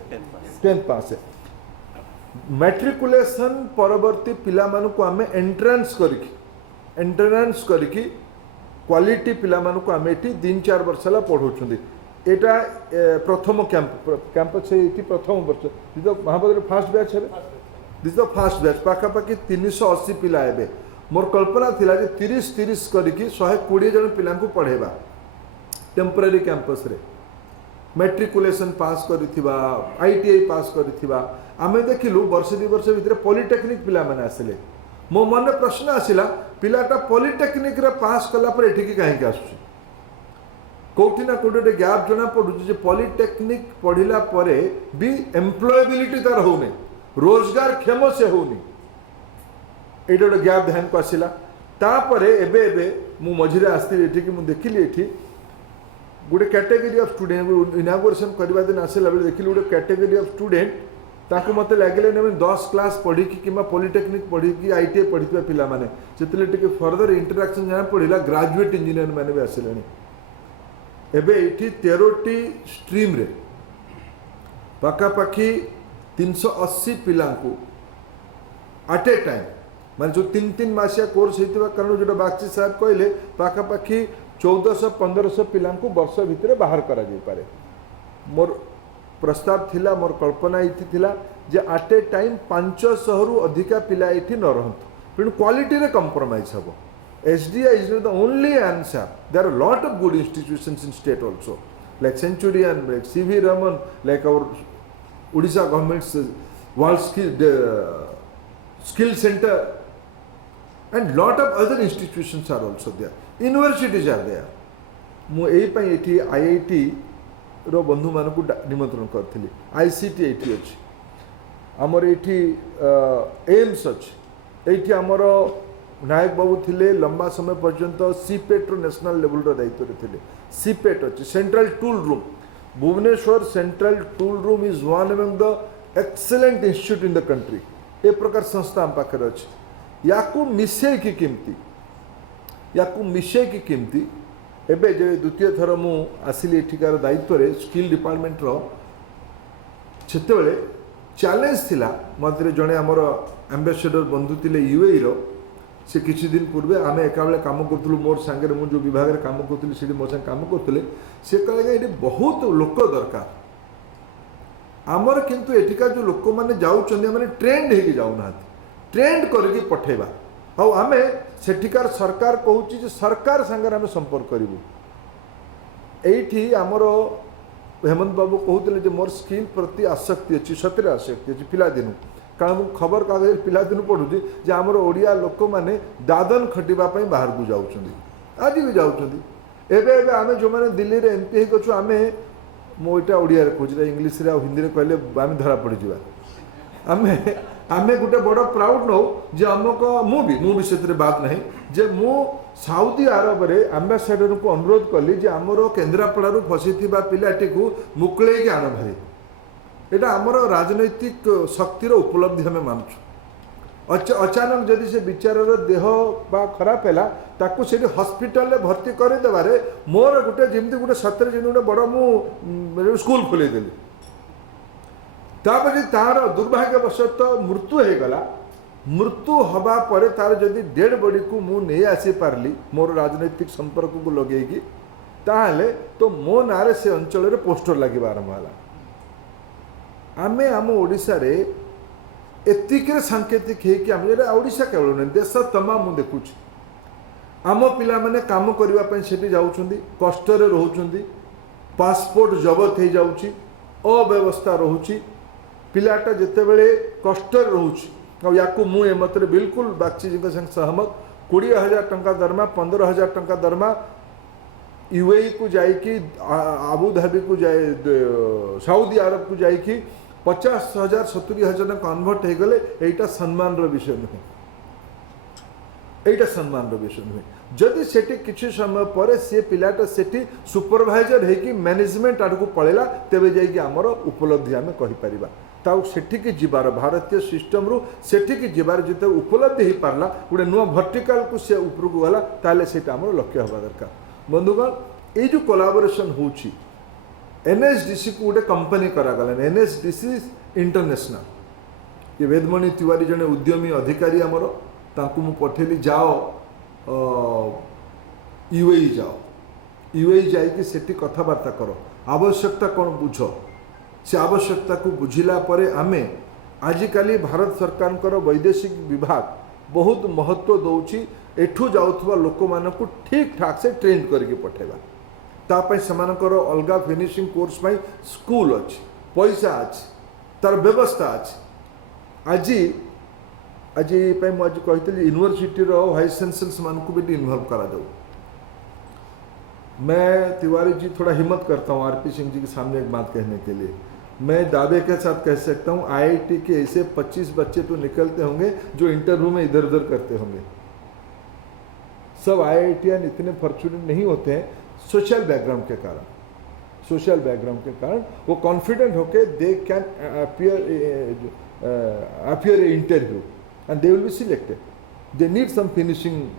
10th पास है मेट्रिकुलेशन परवर्ती पिला मानु को आम एंट्रांस करिकी क्वालिटी पिला मानु को आम ये 3-4 वर्ष है पढ़ाऊँ एटा प्रथम कैंपस है प्रथम वर्ष महापद्र फास्ट बैच है दिस द फास्ट बैच पाखापाखि 380 पिला एबे मोर कल्पना थिला जे 30 करिकी 120 जन पिला को पढ़ेबा टेम्पररी कैंपस रे मेट्रिकुलेशन पास करिथिबा आईटीआई पास करिथिबा आमे देखिलु वर्ष 2 वर्ष भितर पॉलिटेक्निक पिला माने आसिले मो मन प्रश्न आसिला पिलाटा पॉलिटेक्निक रे पास कला पर एठिकी काहे आसुची कोठी ना कोठी गैप जना पडुची जे पॉलिटेक्निक पढ़िला परे भी एम्प्लॉयबिलिटी तार होने रोजगार क्षम से होनी ये गोटे गैप ध्यान को आसला तापरे एबे एबे मु मझिरे आसती एठी मु देखिली एठी गोटे कैटेगरी ऑफ स्टूडेंट इनागुरेशन करबा दिन आसला बेले देखिली गोटे कैटेगरी ऑफ स्टूडेंट ताको मते लागले ने 10 क्लास पढ़ी कि किमा पॉलिटेक्निक पढ़ी कि आईटीआई पढ़ितबा पिला माने जेतले टिके फर्दर इंटरैक्शन जाना पढ़िला ग्रेजुएट इंजीनियर माने भी आसलेनी एबे एठी 13टी स्ट्रीम रे पाखापाखि 380 पिला को एट ए टाइम माने जो 3-3 मासिया कोर्स होता कारण जो बागची साहब कहले पाखापाखि 1400-1500 पिला को वर्ष भितर बाहर करा जाई पारे मोर प्रस्ताव थिला मोर कल्पना ये थिला जे एट ए टाइम 500 रु अधिका पिला ये न रहंतु तेणु क्वालिटी रे कंप्रोमाइज हम SDI is not the only answer. There are a lot of good institutions in state also, like Centurion, like CV Raman, like our Odisha government's World Skill Center, and lot of other institutions are also there. Universities are there. मु एई पई एठी IIT रो बंधु मान को निमंत्रण करी ICT ये अच्छी आमर ये एम्स अच्छी ये आमर नायक बाबू थिले लंबा समय पर्यंत सीपेट नेशनल लेवल दायित्व थे सीपेट अच्छी central tool room Bhubaneswar central tool room is one among the excellent institute in the country ए प्रकार संस्था आम पाखे अच्छी या मिसे कि केमती केमती एबे जे द्वितीय थर मु आसिली एठिकार दायित्व रे स्किल डिपार्टमेंट रो सेतेबेले चैलेंज थिला मते जणे हमर एम्बेसडर बंधु थिले यूएई रो से किछि दिन पूर्वे आमे एका बेले काम करथुलु मोर संगे मु जो विभाग रे काम करथुलि सेठी मो संगे काम करथुले से कहले एठी बहुत लोक दरकार आमर किंतु एठिका जो लोक माने जाउचंदी माने ट्रेंड हेकी जाउना ट्रेंड करके पठेबा और आमे सेठिकार सरकार कहूची जे सरकार संगे आमे संपर्क करिवु एठी आमर हेमंत बाबू कहते जे मोर स्किल प्रति आसक्ति अच्छी सतरे आसक्ति अच्छी पिला दिनु कारण मु खबर कागज पिला दिन पढ़ुची जे आमर ओडिया लोक माने दादन खटिबा पई बाहर को जाउचंदी आज भी जाउचंदी एबे एबे आमे जो माने दिल्ली रे एमपी हेकछु आमे मो इटा ओडिया रे कहूची इंग्लिश रे आ हिंदी रे कहले आमे धरा पड़ी जिबा आमे आमे गोटे बड़ प्राउड नौ जे अमक मु भी से बात नहीं जे मु साउदी अरब रे एम्बेसडर को अनुरोध कली जे आमर केन्द्रापड़ा फसी पिलाटी को मुकुले आन भारी यहाँ आमर राजनैतिक शक्तिर उपलब्धि हमें मानुଛୁ अचानक जदि से विचार देह बा खराब है ताकू से हॉस्पिटल भर्ती करदेवे मोर गोटे जमी गोटे सतरे जमी गोटे बड़ मु स्कूल खोलेदेली तापर तार दुर्भाग्यवशतः मृत्यु हो गला मृत्यु हवा पर तार जदि डेड बॉडी को मु नहीं आसी पारली मोर राजनैतिक संपर्क को लगेगी ताहले तो मो नारे से अंचल पोस्टर लगे आरंभ है आमे आम ओडिशा रे एतिक सांकेतिक है कि आम ओडिशा केवल नहीं देश तमाम मु देखुची आम पिला माने काम करबा पई सेठी जाउछंदी कष्ट रे रहउछंदी पासपोर्ट जबत हो जाउची अव्यवस्था रहउची पिलाटा जितेबले कष्ट रोची और या मु ए मत बिल्कुल बागची जी संग सहमत 20,000 टंका दरमा 15,000 टंका दरमा यूएई को जाइकी आबुधाबी को जाए सऊदी अरब को जाइकी 50,000 70,000 कन्वर्ट हो गले एटा सम्मान विषय नुहे एटा सम्मान विषय नुहे जदि सेठी किछि समय पर से पिलाटा सेठी सुपरवाइजर हेकी मैनेजमेंट आड़ को पळेला तेबे जाइकी हमर उपलब्धि आमे कहि परिबा ताऊ सेठी जीवार भारतीय सिस्टम रु सेठी जीवार जिते उपलब्धि हो पारला गोटे नुआ वर्टिकल को से ऊपर को गला ताले सेटा हमर लक्ष्य हवा दरकार बंधुगण ये जो कोलाबोरेशन होची एनएसडीसी को गोटे कंपनी करागला एनएसडीसी इंटरनेशनल ये वेदमणि तिवारी जने उद्यमी अधिकारी हमर तांकु मु पठेली जाओ यूएई जाओ यूएई जाइए सेठी कथबार्ता करो आवश्यकता कौन बुझ से आवश्यकता को बुझिला परे आमे आजिकाली भारत सरकार वैदेशिक विभाग बहुत महत्व दौची एठू जाउथवा लोक मानकु ठीक ठाक से ट्रेन करके पठेबा तापई समानकर अलगा फिनिशिंग कोर्स पाई स्कूल अछि पैसा अछि तार व्यवस्था अछि आज आज कहती यूनिवर्सिटी वाइस चांसलर्स मान को भी इन्वॉल्व करा दो। मैं तिवारी जी थोड़ा हिम्मत करता हूँ आरपी सिंह जी के सामने एक बात कहने के लिए मैं दावे के साथ कह सकता हूँ आईआईटी के ऐसे 25 बच्चे तो निकलते होंगे जो इंटरव्यू में इधर उधर करते होंगे। सब आईआईटीआन इतने फॉर्चुनेट नहीं होते हैं सोशल बैकग्राउंड के कारण वो कॉन्फिडेंट होके they can appear a interview and they will be selected. They need some finishing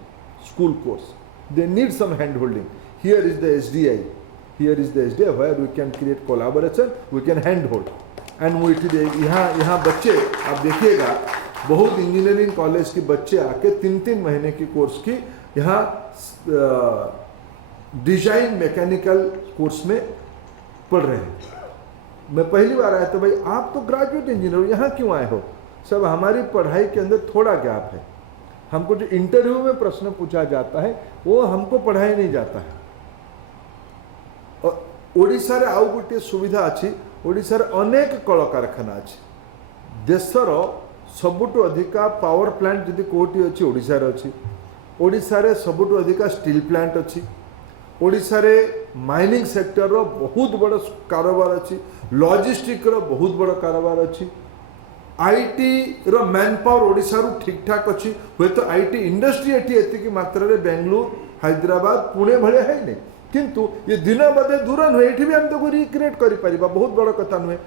school course. They need some hand holding. Here is the SDI where we can create collaboration, we can hand hold. And यहाँ बच्चे आप देखिएगा बहुत engineering college के बच्चे आके 3-3 महीने की कोर्स की यहाँ डिजाइन मैकेनिकल कोर्स में पढ़ रहे हैं। मैं पहली बार आया तो भाई आप तो ग्रेजुएट इंजीनियर यहाँ क्यों आए हो? सब हमारी पढ़ाई के अंदर थोड़ा गैप है। हमको जो इंटरव्यू में प्रश्न पूछा जाता है वो हमको पढ़ाई नहीं जाता है। और ओडिशा रे आउ गोटे सुविधा अच्छी, ओडिशा रे अनेक कल कारखाना अच्छी। देशर सबुठु अधिका पावर प्लांट जदि कोटी अच्छी ओडिशा रे अच्छी। ओडिशा रे सबुठु अधिका स्टील प्लांट अच्छी। ओडिशा रे माइनिंग सेक्टर रो बहुत बड़ कारोबार अच्छी, लॉजिस्टिक रो बहुत बड़ कारोबार अच्छी, आईटी रो मैन पावर ओडिशा रू ठीक ठाक अच्छी। हुए तो आईटी इंडस्ट्री एटी एतिकी मात्रा रे बेंगलुरु, हैदराबाद, पुणे भले है नहीं, किंतु ये दिन बदे दूर नुहे, ये भी हम तो रिक्रिएट कर पारिबा, बहुत बड़ कथा नुहे।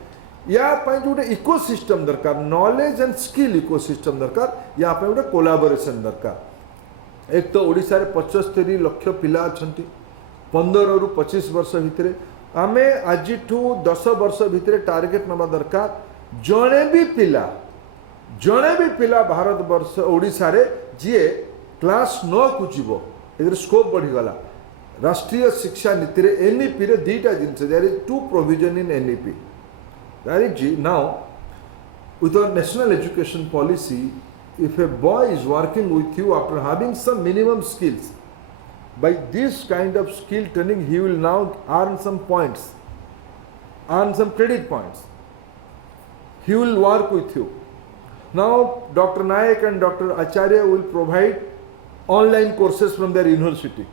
या पाई जो इकोसिस्टम दरकार, नॉलेज एंड स्किल इकोसिस्टम दरकार, या पाई गोटे कोलाबोरेशन दरकार। एक तो ओडिशा रे 75 लाख पिला अछंती 15 रु 25 वर्ष भितरे, आमे आजिठू 10 वर्ष भितरे टार्गेट नबा दरकार। जणे भी पिला भारत वर्ष ओडिशा रे जी क्लास 9 को जीवो, इधर स्कोप बढ़ी गला। राष्ट्रीय शिक्षा नीति रे एनईपी रे दीटा जिनस, there is 2 provision in NEP. That is, now with our national education policy, if a boy is working with you after having some minimum skills, by this kind of skill training he will now earn some points, earn some credit points. He will work with you. Now Dr. Nayak and Dr. Acharya will provide online courses from their university.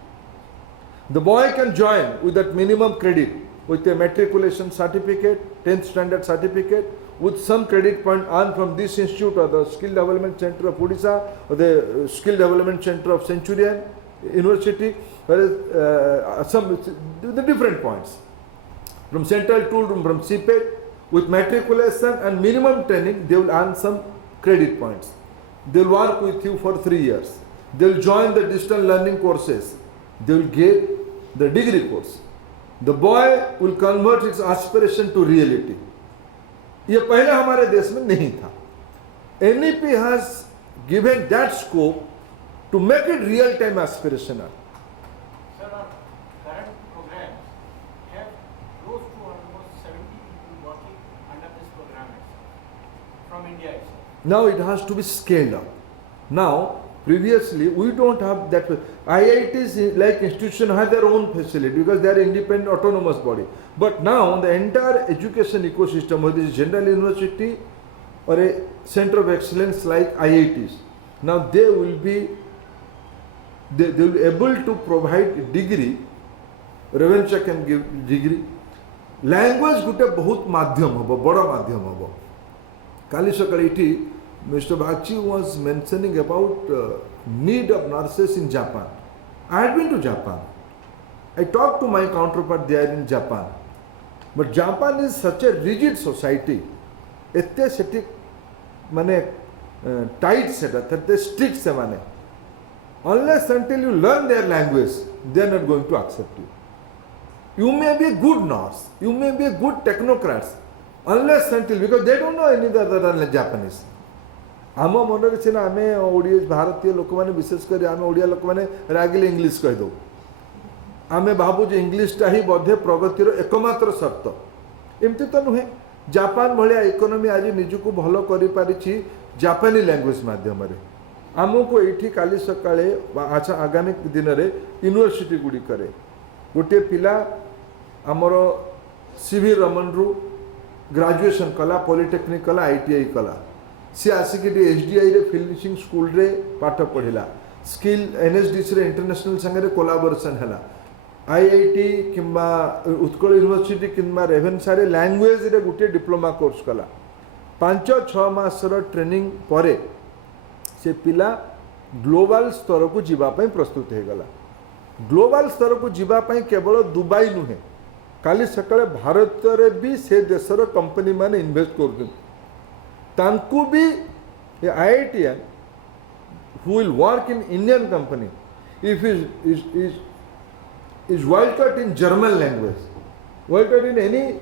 The boy can join with that minimum credit, with a matriculation certificate, 10th standard certificate, with some credit point earned from this institute or the Skill Development Center of Odisha or the Skill Development Center of Centurion University, some the different points. From Central Tool Room, from CPET, with matriculation and minimum training, they will earn some credit points. They will work with you for 3 years. They will join the digital learning courses. They will get the degree course. The boy will convert his aspiration to reality. ये पहले हमारे देश में नहीं था. NEP has given that scope to make it real time aspirational. Sir, our current programs have close to almost 70 people working under this program from India itself. Now it has to be scaled up. Now, previously we don't have that. IITs like institution have their own facility because they are independent autonomous body. But now the entire education ecosystem, whether it is general university or a center of excellence like IITs, now they will be able to provide degree. Revenue can give degree. Language गुटे बहुत माध्यम होबो, बड़ा माध्यम होबो. काली सकाळे इठी Mr. Bachi was mentioning about need of nurses in Japan. I had been to Japan. I talked to my counterpart there in Japan. But Japan is such a rigid society. एते सेटिक माने tight सेटा, एते strict से माने. Unless until you learn their language, they are not going to accept you. You may be a good nurse, you may be a good technocrat, unless until, because they don't know any other than Japanese. आम मन सीना आम भारतीय लोक मैंने विशेषकर आम ओडिया लोक मैंने रागिले इंग्लीश कहीदे, आम भावु इंग्लीशटा ही बोधे प्रगतिर एकमात्र शर्त. एमती तो नुहे. जापान भाया इकोनॉमी आज निजक भल कर जापानी लैंग्वेज मध्यम आमको ये काली सकाळे आगामी दिन में यूनिवर्सिटी गुड़िक गोटे पिला आमर सीवी रमन रु ग्रेजुएशन कला, पॉलिटेक्निक कला, ITI कला. सी आसिक SDI रे फिनिशिंग स्कूल रे पाठ पढ़िला. स्किल NSDC रे इंटरनेशनल संगे कोलाबोरेशन है. IIT किंबा उत्कल यूनिवर्सिटी किंबा रेभेन्सा रे लैंग्वेज रे गोटे डिप्लोमा कोर्स कला. 5-6 मासर ट्रेनिंग परे से पिला ग्लोबल स्तर को जीवापाई प्रस्तुत हो गला. ग्लोबल स्तर को जीवापाई केवल दुबई नुहे, काली सकाळे भारत रे भी से देशर कंपनी माने इन्वेस्ट कर तांकु भी IITian who will work in Indian company, if is well taught in German language, well taught in any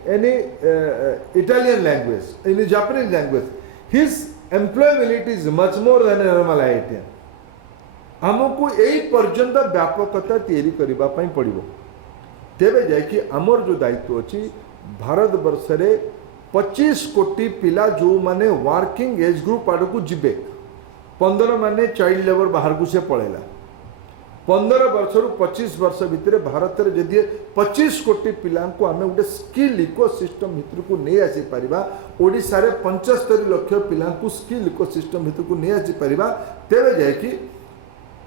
Italian language, in Japanese language, his employability is much more than a normal IITian. आमको यही पर्यंत व्यापकता तैयारी करबा पई पड़िबो. तेबे जाय कि आमर जो दायित्व अछि भारत वर्ष रे 25 कोटी पिला जो माने वर्किंग एज ग्रुप आड़ को जीवे. 15 माने चाइल्ड लेबर बाहर को से पड़ेला. 15 वर्ष रु 25 वर्ष भितर भारत रे जदि 25 कोटी पिला को आमे गोटे स्किल इकोसिस्टम भितर को नहीं आसी परिबा, ओडिसा रे 75 लाख पिला को स्किल इकोसिस्टम भितर को नहीं आसी परिबा, तेबे जाय कि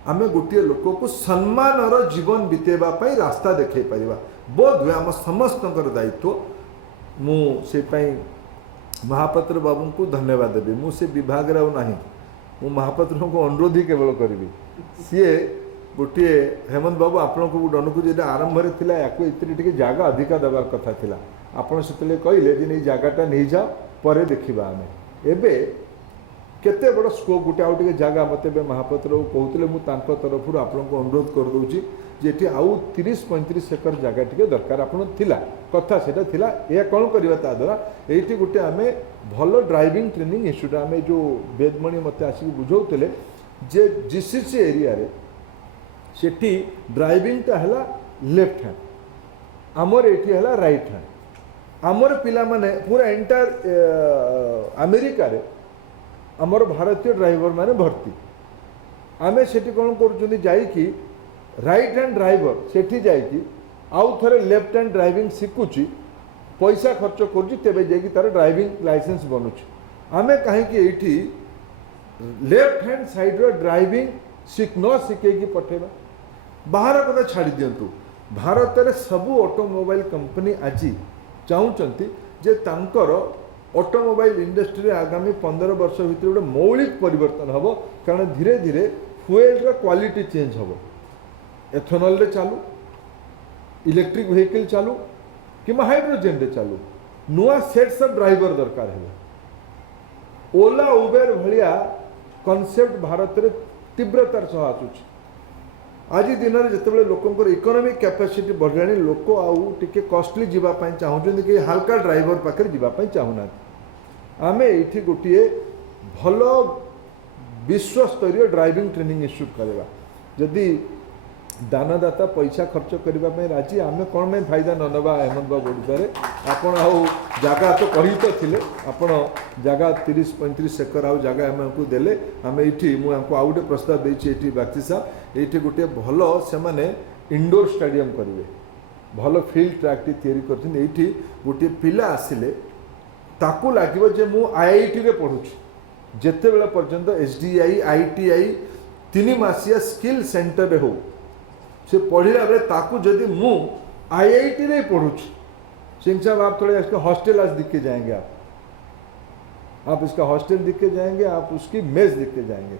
आमे गोटे लोक को सम्मानर जीवन बितेबा पाई रास्ता देखे पारिबा बोध हुए आम समस्तकर दायित्व मु से पाई महापात्र बाबू को धन्यवाद देवी मु से विभाग रे नाही मु महापात्र को अनुरोध ही केवल करी सी गोटे हेमंत बाबू आपण को अनुकूल जो आरंभ थिला याकू इतनी टिके जगह अधिका देवार कथा थिला आपण से कहले जे नहीं जगहटा नहीं जाओ पर देखा आम एबे केते बड़ स्कोप गोटे आउ टिके जगह मते महापात्र कहते मुझे तरफ आपण को अनुरोध कर दूची जेठी आउ 30-35 एकर जगह टिके दरकार आपण थिला कथा सेटा थिला या कौन करवा ता द्वारा एठी गोटे आमे भल ड्राइविंग ट्रेनिंग इंस्टीट्यूट आमे जो वेदमणि मते आसिक बुझौतले जे जीसीसी एरिया रे सेठी ड्राइविंग ता हला लेफ्ट हैंड आमर एठी हला राइट हैंड आमर पिला माने पूरा एंटायर अमेरिका रे आमर भारतीय ड्राइवर माने भर्ती आमे सेठी कोन करूछनी जाई कि राइट हैंड ड्राइवर सेठी जाई कि आउ थरे लेफ्ट हैंड ड्राइविंग शिखुची पैसा खर्च करूची तेबे जाई कि तार ड्राइविंग लाइसेंस बनुची आमे काहे कि एठी लेफ्ट हैंड साइड रो ड्राइविंग शिखे कि पठेबा बाहर कथा छाड़ी दियंतु भारत रे सबु ऑटोमोबाइल कंपनी आज चाहूचंती जे तांकर ऑटोमोबाइल इंडस्ट्री रे आगामी 15 वर्ष भितर गोटे मौलिक परिवर्तन हबो कारण धीरे धीरे फ्यूएल रो क्वालिटी चेंज हबो एथेनॉल रे चालू इलेक्ट्रिक व्हीकल चालू कि हाइड्रोजन रे चालू नुआ सेट्स ऑफ ड्राइवर दरकार है ओला उबेर भलिया कॉन्सेप्ट भारत रे तीव्रतार सह आसुची आज दिन में जिते लोक इकोनॉमिक कैपेसिटी बढ़लानी लोक आउ टिके कॉस्टली जीवाई चाहूँ कि हल्का ड्राइवर पाखे जीवाई चाहूना आमे ये गोटे भल विश्वस्तरीय ड्राइविंग ट्रेनिंग इंस्टीट्यूट करवा जदि दानदाता पैसा खर्च करने राजी आमे कौन में फायदा न नवा हेमंत बाबू ओडिशा आपण आउ जगह तो कही तो थिले आपण जगह 30-35 एकर आउ जगह आमको देले आम ये मुझे आउ गोटे प्रस्ताव देती बाक्सी साहब ये गोटे भल से इंडोर स्टेडियम करेंगे भल फील्ड ट्रैक टी गोटे पिला आसिले ताकू लगे जे मु आईआईटी रे पढ़ुची जिते बेला पर्यंत एसडीआई आईटीआई 3 मासिया स्किल सेंटर रे हो से पढ़ला बेले ताकू जदि मु आईआईटी रे पढ़ुची सिंह साहब आप थोड़े इसका हॉस्टल आज दिख के जाएंगे आप इसका हॉस्टल दिख के जाएंगे आप उसकी मेज दिख के जाएंगे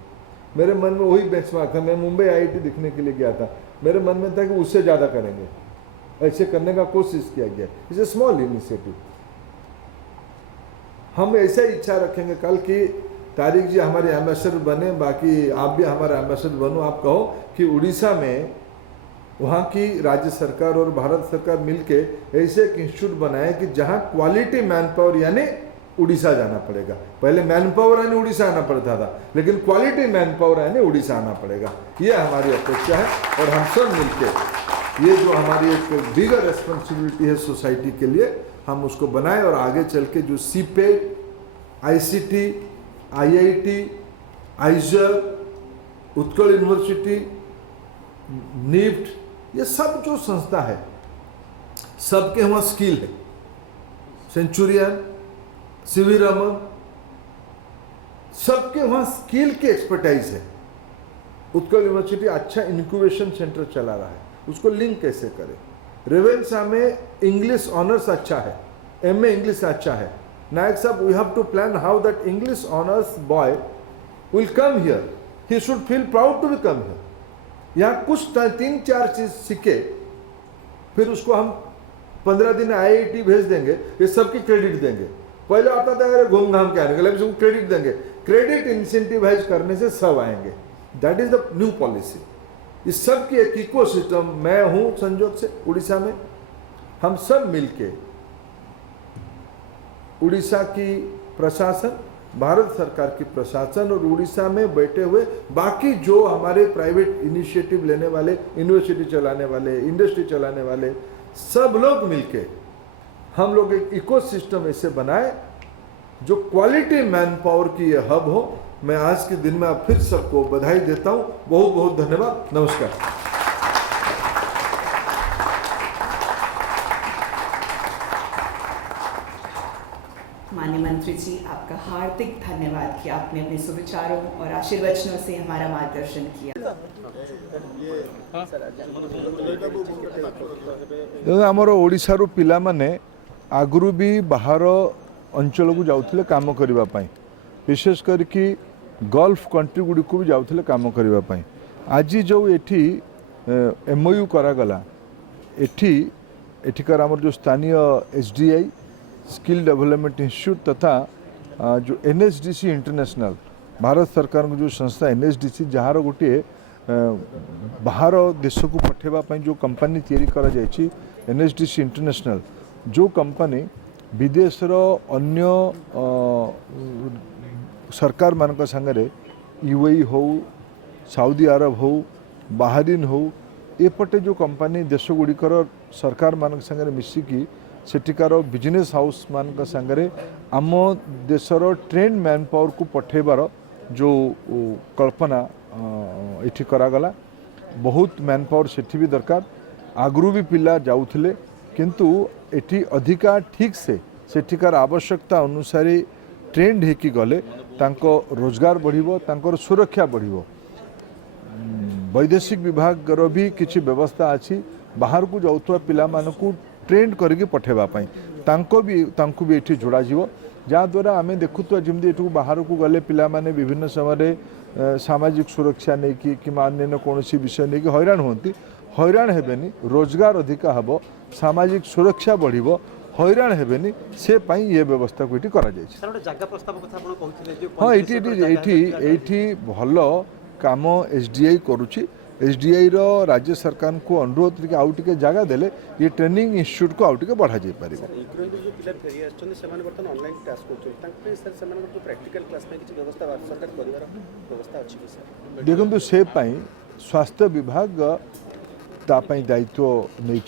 मेरे मन में वही बेंचमार्क था मैं मुंबई आईआईटी दिखने के लिए गया था मेरे मन में था कि उससे ज़्यादा करेंगे ऐसे करने का कोशिश किया गया इट्स ए स्मॉल इनिशिएटिव हम ऐसा इच्छा रखेंगे कल की तारिक जी हमारे एम्बेसडर बने बाकी आप भी हमारा एम्बेसडर बनो आप कहो कि उड़ीसा में वहाँ की राज्य सरकार और भारत सरकार मिलके ऐसे एक इंस्टीट्यूट बनाए कि जहाँ क्वालिटी मैन पावर यानी उड़ीसा जाना पड़ेगा पहले मैन पावर यानी उड़ीसा आना पड़ता था लेकिन क्वालिटी मैन पावर यानी उड़ीसा आना पड़ेगा ये हमारी अपेक्षा है और हम सब मिलके ये जो हमारी एक बिगर रेस्पॉन्सिबिलिटी है सोसाइटी के लिए हम उसको बनाएं और आगे चल के जो CIPET ICT IIT IISER Utkal university NIFT ये सब जो संस्था है सबके वहाँ स्किल है सेंचुरियन सीवी रमन सबके वहाँ स्किल की एक्सपर्टाइज है उत्कल यूनिवर्सिटी अच्छा इंक्यूबेशन सेंटर चला रहा है उसको लिंक कैसे करें रेवेन्सा में इंग्लिश ऑनर्स अच्छा है एमए इंग्लिश अच्छा है नायक साहब we have to plan how that English honours boy will come here he should feel proud to be come here यहाँ कुछ 3-4 चीज सीखे फिर उसको हम 15 दिन आईआईटी भेज देंगे ये सबकी क्रेडिट देंगे पहले आता था अगर घूम घाम के आने के लिए सबको क्रेडिट देंगे क्रेडिट इंसेंटिवाइज करने से सब आएंगे that is the new policy इस सब की एक इकोसिस्टम मैं हूँ संजोग से उड़ीसा में हम सब मिलके उड़ीसा की प्रशासन भारत सरकार की प्रशासन और उड़ीसा में बैठे हुए बाकी जो हमारे प्राइवेट इनिशिएटिव लेने वाले यूनिवर्सिटी चलाने वाले इंडस्ट्री चलाने वाले सब लोग मिलके हम लोग एक इकोसिस्टम ऐसे बनाए जो क्वालिटी मैन पावर की ये हब हो मैं आज के दिन में आप फिर सबको बधाई देता हूँ बहुत बहुत धन्यवाद नमस्कार माननीय मंत्री जी आपका हार्दिक धन्यवाद कि आपने अपने सुविचारों और आशीर्वचनों से हमारा मार्गदर्शन किया। आमर ओडिशारू पिला माने आगुरु भी बाहर अंचल को जाउथिले काम करिबा पई, विशेष करके गल्फ कंट्री गुडी को भी जाउथिले काम करिबा पई। आज जो एठी एमओयू करागला एठी एठिकार आमर जो स्थानीय SDI स्किल डेवलपमेंट इंस्टीट्यूट तथा जो NSDC इंटरनेशनल भारत सरकार जो संस्था NSDC जार गोटे बाहर देश को पठेबा जो कंपनी तैयारी करा जायछि NSDC इंटरनेशनल, जो कंपनी विदेशर अन्य सरकार मान संगे UAE हो, सऊदी अरब हो, बाहरीन हो, एपटे जो कंपनी देश गुड़िकर सरकार मान संगे मिसिकी सेठिकार बिजनेस हाउस मान संगे आम देशर ट्रेन मैन पावर को पठेबार जो कल्पना इठी करागला। बहुत मैन पावर सेठी भी दरकार, आगरू भी पिला जाउथिले किंतु एठी अधिका ठीक से सेठिकार आवश्यकता अनुसार ट्रेंड हेकी गले तांको रोजगार बढ़िबो, तांकर सुरक्षा बढ़िबो। वैदेशिक विभाग रो भी किछि व्यवस्था अछि बाहर को जाउथवा पिला मानकू ट्रेंड करके पठेबा पई, तांको भी एठी जोड़ा जीवो। जहाँ द्वारा आम देखुवा जमी एठू बाहर को गले पिला माने विभिन्न समय सामाजिक सुरक्षा नहीं कि अन्य कौन विषय नहीं कि हैरान होती, हैरान हेबेनी, रोजगार अधिका हम, सामाजिक सुरक्षा बढ़िबो, हैरान हेबेनी, से पाई ये व्यवस्था को करा हाँ ये भल काम SDI करुच्ची। SDI रो राज्य सरकार को अनुरोध कि आउ टिके जगह देले ये ट्रेनिंग इंस्टीट्यूट को आउ टिके बढ़ा जाय पारे। देखो से पाई स्वास्थ्य विभाग तापाई दायित्व नहीं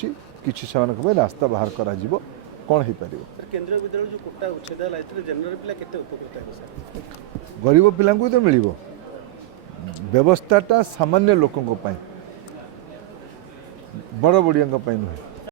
किसी से रास्ता बाहर करा जीवो कौन हो पार। केंद्रीय विद्यालय जो कोटा उच्छेद जनरल पिला केते उपकृत है? गरीब पिला तो मिलिबो, व्यवस्थाटा सामान्य लोकों बड़ बड़िया नुहे।